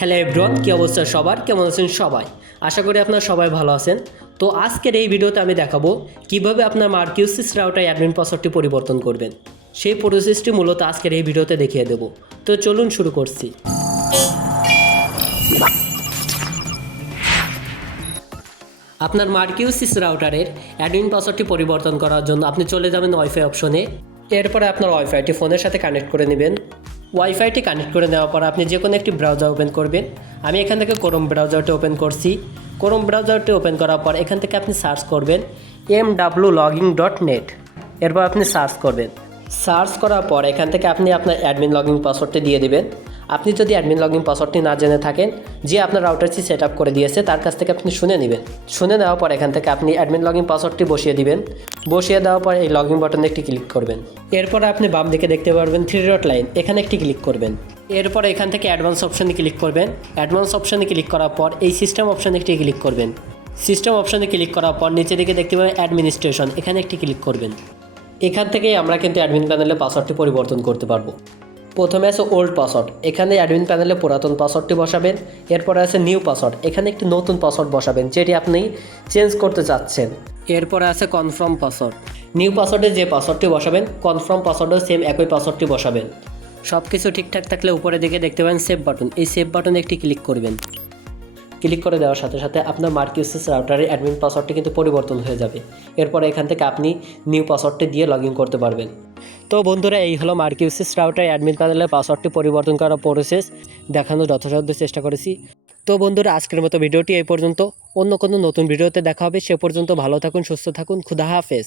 Hello everyone, কী অবস্থা সবার, কেমন আছেন সবাই? আশা করি আপনারা সবাই ভালো আছেন। তো আজকের এই ভিডিওতে আমি দেখাবো কিভাবে আপনার মার্কিউসিস রাউটার অ্যাডমিন পাসওয়ার্ডটি পরিবর্তন করবেন। সেই প্রসেসটি মূলত আজকের এই ভিডিওতে দেখিয়ে দেব। তো চলুন শুরু করছি। আপনার মার্কিউসিস রাউটারের অ্যাডমিন পাসওয়ার্ডটি পরিবর্তন করার জন্য আপনি চলে যাবেন ওয়াইফাই অপশনে। এরপরে আপনার ওয়াইফাইটি ফোনের সাথে কানেক্ট করে নেবেন। ওয়াইফাইটি কানেক্ট করে নেওয়ার পর আপনি যে কোনো একটি ব্রাউজার ওপেন করবেন। আমি এখান থেকে ক্রোম ব্রাউজারটি ওপেন করছি। ক্রোম ব্রাউজারটি ওপেন করার পর এখান থেকে আপনি সার্চ করবেন mwlogin.net। এরপর আপনি সার্চ করবেন। সার্চ করার পর এখান থেকে আপনি আপনার অ্যাডমিন লগইন পাসওয়ার্ডটি দিয়ে দেবেন। আপনি যদি অ্যাডমিন লগইন পাসওয়ার্ডটি না জেনে থাকেন, যে আপনার রাউটারটি সেট আপ করে দিয়েছে তার কাছ থেকে আপনি শুনে নেবেন। শুনে নেওয়ার পর এখান থেকে আপনি অ্যাডমিন লগইন পাসওয়ার্ডটি বসিয়ে দিবেন। বসিয়ে দেওয়ার পর এই লগইন বাটনে একটি ক্লিক করবেন। এরপর আপনি বাম দিকে দেখতে পারবেন 3 ডট লাইন, এখানে একটি ক্লিক করবেন। এরপর এখান থেকে অ্যাডভান্স অপশানে ক্লিক করবেন। অ্যাডভান্স অপশানে ক্লিক করার পর এই সিস্টেম অপশানে একটি ক্লিক করবেন। সিস্টেম অপশানে ক্লিক করার পর নিচে দিকে দেখতে পাবেন অ্যাডমিনিস্ট্রেশন, এখানে একটি ক্লিক করবেন। এখান থেকেই আমরা কিন্তু অ্যাডমিন প্যানেলে পাসওয়ার্ডটি পরিবর্তন করতে পারবো। প্রথমে আছে ওল্ড পাসওয়ার্ড, এখানে অ্যাডমিন প্যানেলে পুরাতন পাসওয়ার্ডটি বসাবেন। এরপরে আছে নিউ পাসওয়ার্ড, এখানে একটি নতুন পাসওয়ার্ড বসাবেন যেটি আপনি চেঞ্জ করতে চাচ্ছেন। এরপরে আছে কনফার্ম পাসওয়ার্ড, নিউ পাসওয়ার্ডে যে পাসওয়ার্ডটি বসাবেন কনফার্ম পাসওয়ার্ডেও সেম একই পাসওয়ার্ডটি বসাবেন। সব কিছু ঠিকঠাক থাকলে উপরের দিকে দেখতে পাবেন সেভ বাটন, এই সেভ বাটনে একটি ক্লিক করবেন। ক্লিক করে দেওয়ার সাথে সাথে আপনার মার্কিউসিস রাউটারের অ্যাডমিন পাসওয়ার্ডটি কিন্তু পরিবর্তন হয়ে যাবে। এরপরে এখান থেকে আপনি নিউ পাসওয়ার্ডটি দিয়ে লগ ইন করতে পারবেন। তো বন্ধুরা, এই হলো মার্কিউসিস রাউটার অ্যাডমিন প্যানেলের পাসওয়ার্ডটি পরিবর্তন করার প্রসেস দেখানোর যথাসাধ্য চেষ্টা করেছি। তো বন্ধুরা, আজকের মতো ভিডিওটি এই পর্যন্ত। অন্য কোনো নতুন ভিডিওতে দেখা হবে। সে পর্যন্ত ভালো থাকুন, সুস্থ থাকুন। খুদা হাফেজ।